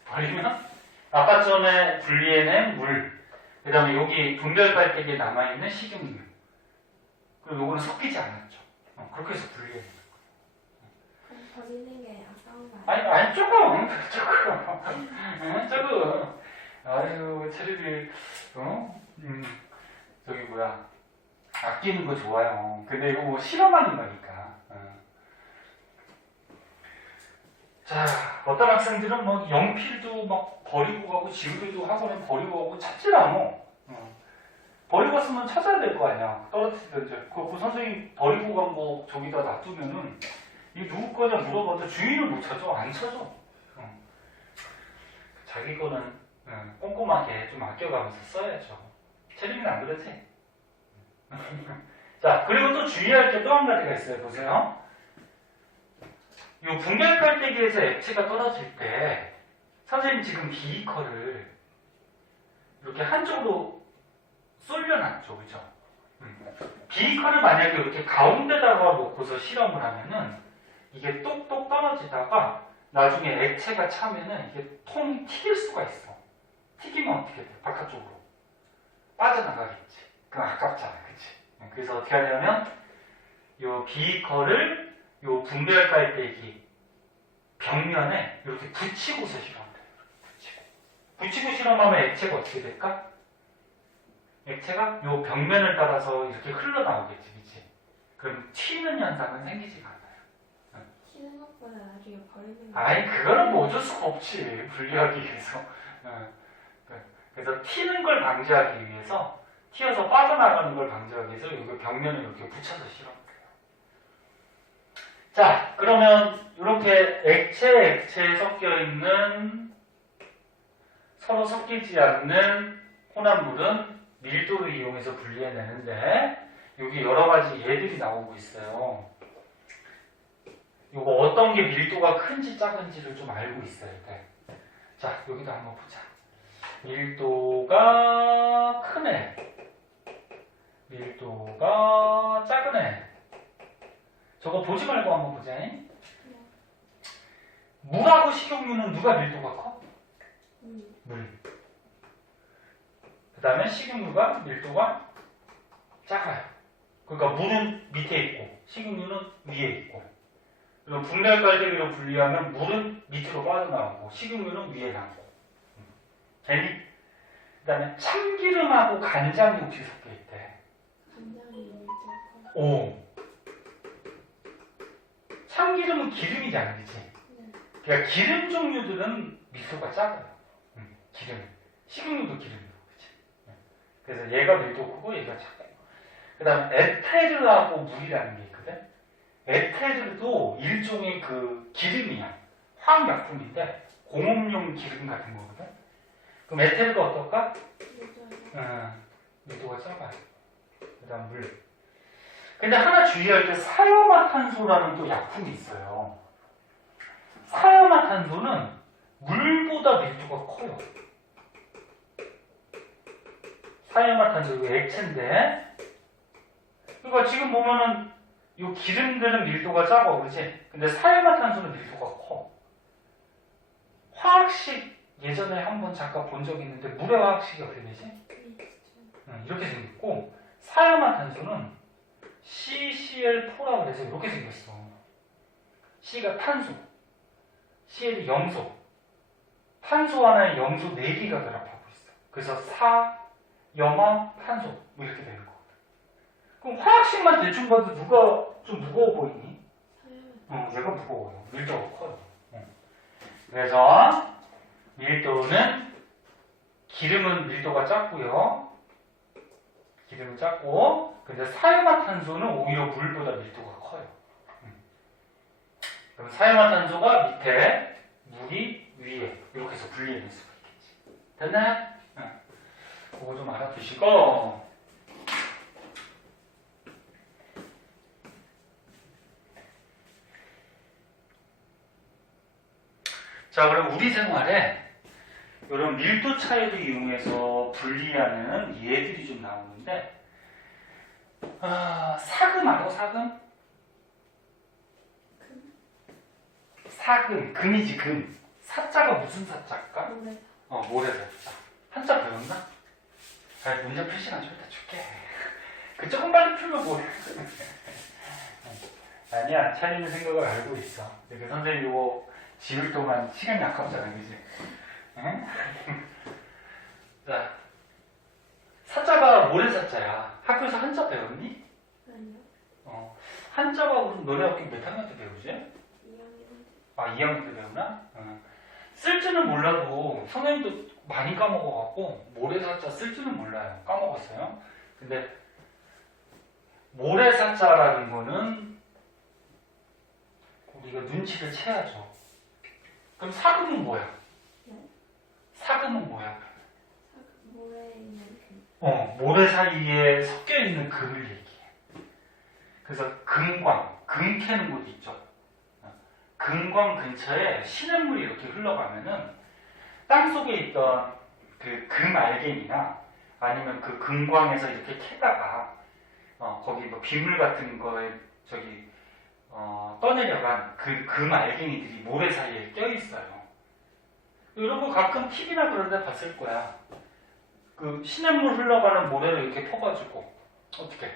버리면 아까 전에 분리해낸 물, 그 다음에 여기 분별 빨대기에 남아있는 식용유. 그리고 요거는 섞이지 않았죠. 그렇게 해서 분리해낸 거야. 그럼 버리는 게 아까운 거 아니, 조금. 조금. 아유, 체력이, 저기 뭐야. 아끼는 거 좋아요. 근데 이거 뭐 실험하는 거니까. 자, 어떤 학생들은 뭐 연필도 막 버리고 가고 지우개도 학원에 버리고 가고 찾질 않아. 버리고 갔으면 찾아야 될 거 아니야. 떨어뜨리든지. 그 선생님 버리고 간 거 저기다 놔두면은 이 누구 거냐 물어봐도 주인을 못 찾아. 안 찾아. 자기 거는 꼼꼼하게 좀 아껴가면서 써야죠. 체리는 안 그러지? 자, 그리고 또 주의할 게 또 한 가지가 있어요. 보세요. 이 분별 빨대기에서 액체가 떨어질 때 선생님 지금 비이커를 이렇게 한쪽으로 쏠려놨죠. 그죠? 비이커를 만약에 이렇게 가운데다가 놓고서 실험을 하면은 이게 똑똑 떨어지다가 나중에 액체가 차면은 이게 통이 튀길 수가 있어. 튀기면 어떻게 돼? 바깥쪽으로 빠져나가겠지. 그럼 아깝잖아. 그치? 그래서 어떻게 하냐면 이 비이커를 이 분별 빨대기 벽면에 이렇게 붙이고서 실험해요. 붙이고 실험하면 액체가 어떻게 될까? 액체가 이 벽면을 따라서 이렇게 흘러나오겠지. 그치? 그럼 튀는 현상은 생기지가 않아요. 튀는 것보다 나중에 버리는 게 아니, 그거는 뭐 어쩔 수가 없지. 분리하기 위해서. 그래서 튀는 걸 방지하기 위해서 튀어서 빠져나가는 걸 방지하기 위해서 여기 벽면을 이렇게 붙여서 실험해요. 자, 그러면 이렇게 액체에 섞여 있는 서로 섞이지 않는 혼합물은 밀도를 이용해서 분리해내는데 여기 여러 가지 예들이 나오고 있어요. 이거 어떤 게 밀도가 큰지 작은지를 좀 알고 있어야 돼. 자, 여기도 한번 보자. 밀도가 큰 애, 밀도가 작은 애. 저거 보지 말고 한번 보자. 물하고 식용유는 누가 밀도가 커? 물. 그 다음에 식용유가 밀도가 작아요. 그러니까 물은 밑에 있고 식용유는 위에 있고. 그리고 분별 빨대기로 분리하면 물은 밑으로 빠져나오고 식용유는 위에 나오고. 됐니? 그 다음에 참기름하고 간장이 혹시 섞여 있대. 간장이 밀도가 오. 참기름은 기름이잖아, 그치? 그러니까 기름 종류들은 밀도가 작아요. 기름. 식용유도 기름이고, 그치? 그래서 얘가 밀도 크고 얘가 작고. 그 다음 에테르하고 물이라는 게 있거든. 에테르도 일종의 그 기름이야. 화학약품인데 공업용 기름 같은 거거든. 그럼 에테르가 어떨까? 밀도가 작아요. 그 다음 물. 근데 하나 주의할 게 사이화탄소라는 또 약품이 있어요. 사이화탄소는 물보다 밀도가 커요. 사이화탄소 이거 액체인데, 그러니까 지금 보면은 이 기름들은 밀도가 작아, 그렇지? 근데 사이화탄소는 밀도가 커. 화학식 예전에 한번 잠깐 본 적이 있는데 물의 화학식이 어떻게 되지? 이렇게 생겼고, 사이화탄소는 CCl4라고 해서 이렇게 생겼어. C가 탄소, CL이 염소. 탄소 하나에 염소 4개가 결합하고 있어. 그래서 염화, 탄소 뭐 이렇게 되는 거거든. 그럼 화학식만 대충 봐도 누가 좀 무거워 보이니? 얘가 무거워요. 밀도가 커요. 그래서 밀도는 기름은 밀도가 작고요. 기름은 작고, 근데 사이화탄소는 오히려 물보다 밀도가 커요. 그럼 사이화탄소가 밑에, 물이 위에 이렇게 해서 분리해낼 수가 있겠지. 됐나요? 그거 좀 알아두시고, 자, 그럼 우리 생활에 이런 밀도 차이를 이용해서 분리하는 예들이 좀 나오는데, 사금 알아? 사금? 사금, 금이지 금. 사자가 무슨 사자일까? 모래사자. 한자 배웠나? 문제 풀 시간 좀 이따 줄게. 그 조금 빨리 풀면 뭐해. 아니야, 찬이는 생각을 알고 있어. 이렇게 선생님 이거 지울 동안 시간이 아깝잖아, 그지? 응? 자, 사자가 모래사자야. 학교에서 한자 배웠니? 아니요. 한자가 그럼 너네 학교 몇 학년 때 배우지? 2학년. 2학년 때 배우나? 쓸 줄은 몰라도 선생님도 많이 까먹어갖고 모래사자 쓸 줄은 몰라요. 까먹었어요. 근데 모래사자라는 거는 우리가 눈치를 채야죠. 그럼 사금은 뭐야? 네? 사금은 뭐야? 모래에 있는 금. 모래 사이에 섞여 있는 금을 얘기해. 그래서 금광, 금 캐는 곳 있죠. 금광 근처에 시냇물이 이렇게 흘러가면은 땅 속에 있던 그 금알갱이나 아니면 그 금광에서 이렇게 캐다가 거기 뭐 빗물 같은 거에 떠내려간 그 금알갱이들이 모래 사이에 껴있어요. 여러분 가끔 TV나 그런 데 봤을 거야. 그 시냇물 흘러가는 모래를 이렇게 퍼가지고 어떻게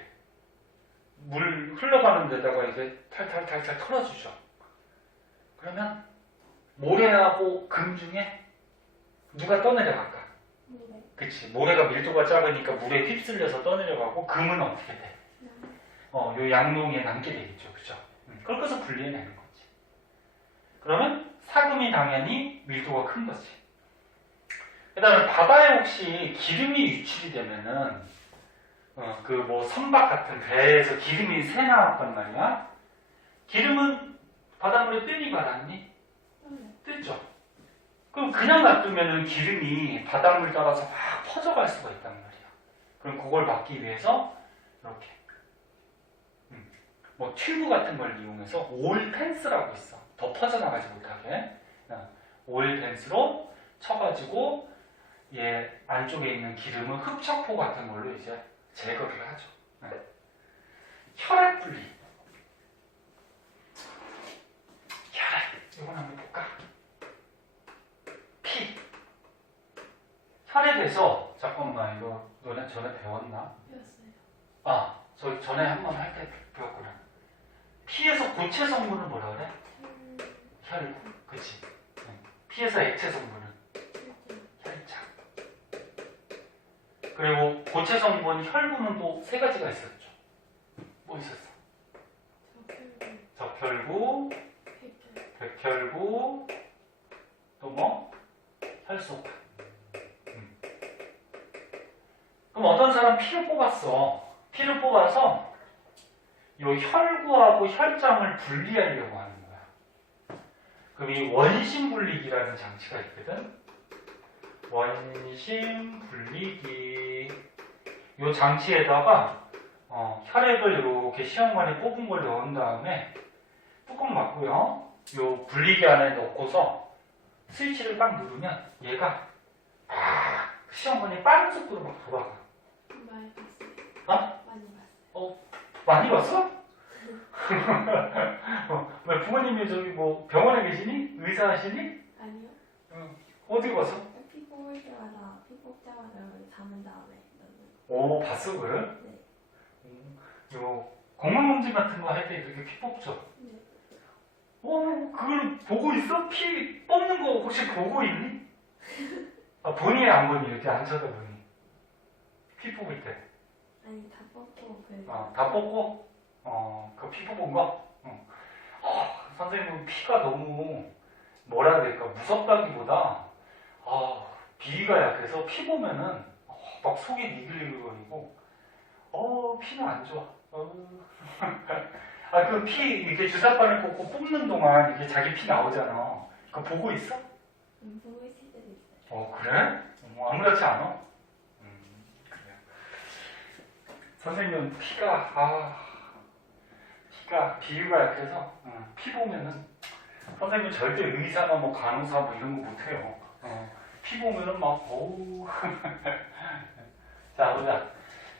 물 흘러가는 데다가 이제 탈탈탈탈 털어주죠. 그러면 모래하고 금 중에 누가 떠내려갈까? 모래. 그치. 모래가 밀도가 작으니까 물에 휩쓸려서 떠내려가고 금은 어떻게 돼? 요 양농에 남게 되겠죠. 그죠? 그렇게 해서 분리해내는 거지. 그러면 사금이 당연히 밀도가 큰 거지. 그 다음에 바다에 혹시 기름이 유출이 되면은 그 뭐 선박 같은 배에서 기름이 새 나왔단 말이야. 기름은 바닷물에 뜨니 말았니? 뜨죠. 그럼 그냥 놔두면은 기름이 바닷물 따라서 막 퍼져갈 수가 있단 말이야. 그럼 그걸 막기 위해서 이렇게 뭐 튜브 같은 걸 이용해서 오일 펜스라고 있어. 더 퍼져나가지 못하게 오일 펜스로 쳐가지고 얘 안쪽에 있는 기름은 흡착포 같은 걸로 이제 제거를 하죠. 혈액 분리. 혈액. 이건 한번 볼까? 피. 혈액에서 잠깐만 이거 너네 전에 배웠나? 배웠어요. 저 전에 한번 할 때 배웠구나. 피에서 고체 성분을 뭐라 그래? 혈. 그치? 피에서 액체 성분은 혈장. 그리고 고체 성분 혈구는 또 세 가지가 있었죠. 뭐 있었어? 적혈구, 백혈구, 또 뭐? 혈소판. 그럼 어떤 사람 피를 뽑았어. 피를 뽑아서 요 혈구하고 혈장을 분리하려고 하는 거야. 그럼 이 원심 분리기라는 장치가 있거든. 원심 분리기. 요 장치에다가 혈액을 이렇게 시험관에 뽑은 걸 넣은 다음에 뚜껑 막고요. 요 분리기 안에 넣고서 스위치를 딱 누르면 얘가 시험관에 빠른 속도로 막 돌아가. 많이 봤어요. 어? 많이 봤어요. 많이 봤어? 왜 부모님이 저기 뭐 병원에 계시니? 의사 하시니? 아니요. 어디 가서? 피 뽑을 때마다 피 뽑자마자 여기 담은 다음에 넣는. 오, 봤어, 그래? 네. 요 건강검진 같은 거 할 때 이렇게 피 뽑죠? 네. 그걸 보고 있어? 피 뽑는 거 혹시 보고 있니? 보니 안 보니? 이렇게 안 쳐다보니? 피 뽑을 때. 아니 다 뽑고 그. 다 뽑고? 그 피 뽑은 거? 선생님은 피가 너무 뭐라 해야 될까? 무섭다기보다 비위가 약해서 피 보면은 막 속이 니글니글거리고 피는 안 좋아. 그 피 이렇게 주사바늘 꽂고 뽑는 동안 이게 자기 피 나오잖아. 그거 보고 있어? 보고 있을 때도 있어요. 그래? 아무렇지 않아? 그래. 선생님은 피가 비위가 약해서 피 보면은 선생님은 절대 의사나 뭐 간호사 뭐 이런 거 못해요. 피 보면은 막 어우. 자, 보자.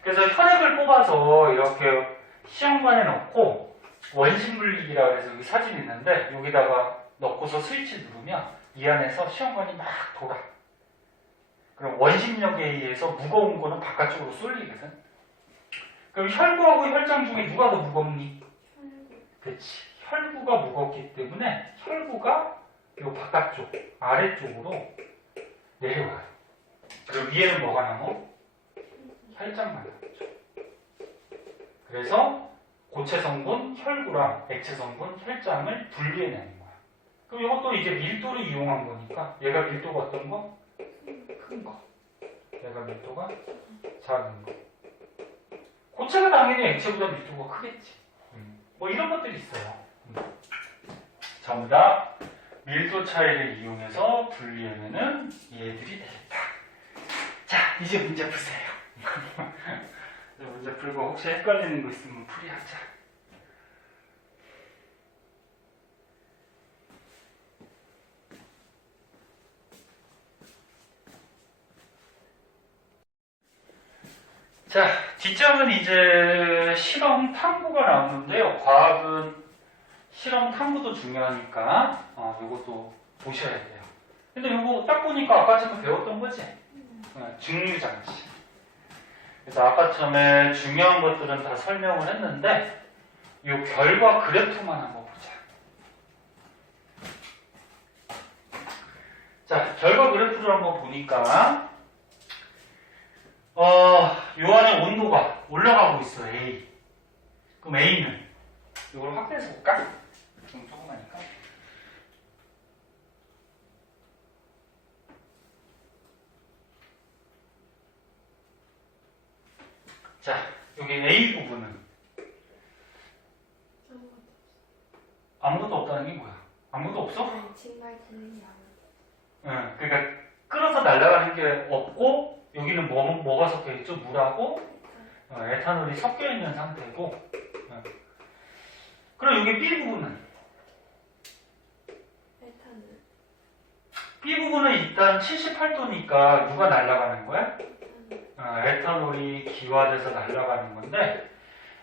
그래서 혈액을 뽑아서 이렇게 시험관에 넣고 원심분리기라고 해서 여기 사진이 있는데 여기다가 넣고서 스위치 누르면 이 안에서 시험관이 막 돌아. 그럼 원심력에 의해서 무거운 거는 바깥쪽으로 쏠리거든. 그럼 혈구하고 혈장 중에 누가 더 무겁니? 그렇지. 혈구가 무겁기 때문에 혈구가 요 바깥쪽, 아래쪽으로 내려와요. 그럼 위에는 뭐가 남어? 혈장만 남죠. 그래서 고체 성분 혈구랑 액체 성분 혈장을 분리해내는 거야. 그럼 이것도 이제 밀도를 이용한 거니까 얘가 밀도가 어떤 거? 큰 거. 얘가 밀도가 작은 거. 고체가 당연히 액체보다 밀도가 크겠지. 뭐 이런 것들이 있어요. 전부 다 밀도 차이를 이용해서 분리해내는 얘들이 되겠다. 자, 이제 문제 푸세요. 이제 문제 풀고 혹시 헷갈리는 거 있으면 풀이하자. 자, 뒷장은 이제 실험 탐구가 나오는데요. 과학은 실험 탐구도 중요하니까 이것도 보셔야 돼요. 근데 이거 딱 보니까 아까 전에 배웠던 거지? 증류장치. 그래서 아까 처음에 중요한 것들은 다 설명을 했는데 이 결과 그래프만 한번 보자. 자, 결과 그래프를 한번 보니까 요 안에 온도가 올라가고 있어, A. 그럼 A는 이걸 확대해서 볼까? 좀 조그마니까. 자, 여기 A 부분은 아무것도 없다는 게 뭐야? 아무것도 없어? 아니 정말 되는 게 아니에요. 그러니까 끌어서 날아가는 게 없고 여기는 뭐가 섞여 있죠? 물하고 에탄올이 섞여 있는 상태고. 그럼 여기 B 부분은? 에탄올. B 부분은 일단 78도니까 누가 날아가는 거야? 에탄올. 에탄올이 기화돼서 날아가는 건데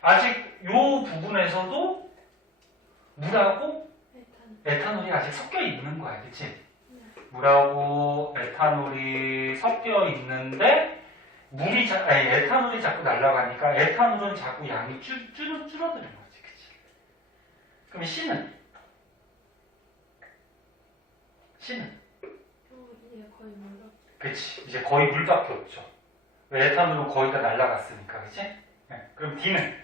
아직 이 부분에서도 물하고 에탄올이 아직 섞여 있는 거야, 그치? 물하고 에탄올이 섞여 있는데 에탄올이 자꾸 날아가니까 에탄올은 자꾸 양이 줄어드는 거지, 그치? 그럼 C는? 이제 거의 물어. 그치, 이제 거의 물밖에 없죠. 왜 에탄올은 거의 다 날아갔으니까, 그치? 그럼 D는?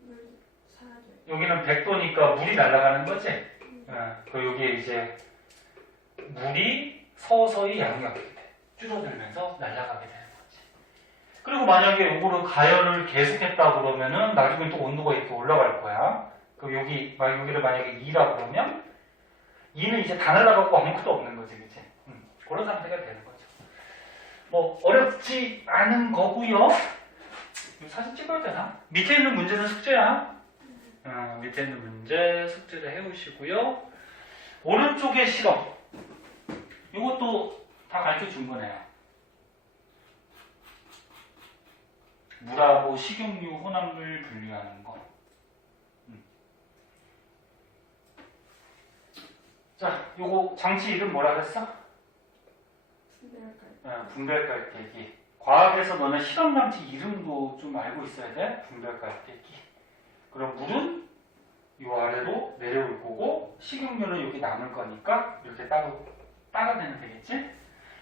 물 사라져요. 여기는 100도니까 물이 날아가는 거지? 그 여기에 이제 물이 서서히 양이 어떻게 돼? 줄어들면서 날아가게 되는 거지. 그리고 만약에 요거를 가열을 계속했다 그러면은 나중에 또 온도가 이렇게 올라갈 거야. 그럼 여기를 만약에 2라 그러면 2는 이제 다 날라가고 아무것도 없는 거지, 그치? 그런 상태가 되는 거죠. 뭐 어렵지 않은 거고요. 이거 사진 찍어야 되나? 밑에 있는 문제는 숙제야. 밑에 있는 문제 숙제를 해오시고요. 오른쪽에 실험. 이것도 다 가르쳐 준 거네요. 물하고 식용유, 혼합물 분리하는 거. 자, 요거 장치 이름 뭐라 그랬어? 분별깔때기. 과학에서 너는 실험 장치 이름도 좀 알고 있어야 돼. 분별깔때기. 그럼 물은 요 아래로 내려올 거고 식용유는 여기 남을 거니까 이렇게 따로 따라내면 되겠지?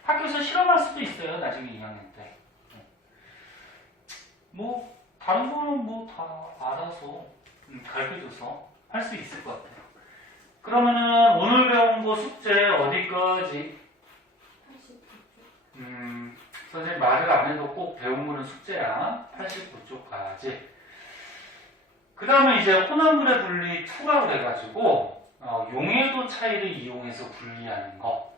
학교에서 실험할 수도 있어요. 나중에 2학년 때. 뭐 다른 거는 뭐 다 알아서 가르쳐줘서 할 수 있을 것 같아요. 그러면은 오늘 배운 거 숙제 어디까지? 89쪽. 선생님 말을 안 해도 꼭 배운 거는 숙제야. 89쪽까지. 그 다음에 이제 혼합물의 분리 2라고 그래가지고 용해도 차이를 이용해서 분리하는 거.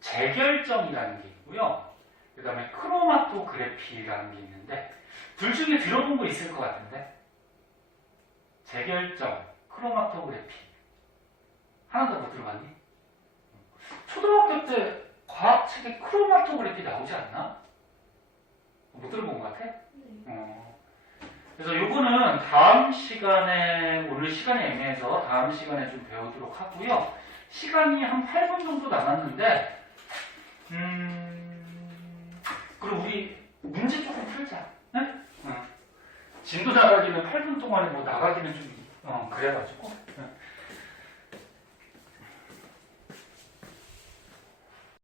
재결정이라는 게 있고요. 그 다음에 크로마토그래피라는 게 있는데 둘 중에 들어본 거 있을 것 같은데 재결정, 크로마토그래피 하나도 못 들어봤니? 초등학교 때 과학책에 크로마토그래피 나오지 않나? 못 들어본 것 같아? 그래서 요거는 다음 시간에 오늘 시간이 애매해서 다음 시간에 좀 배우도록 하고요. 시간이 한 8분 정도 남았는데 그럼 우리 문제 조금 풀자. 네? 진도 나가기는 8분 동안에 뭐 나가기는 좀 그래가지고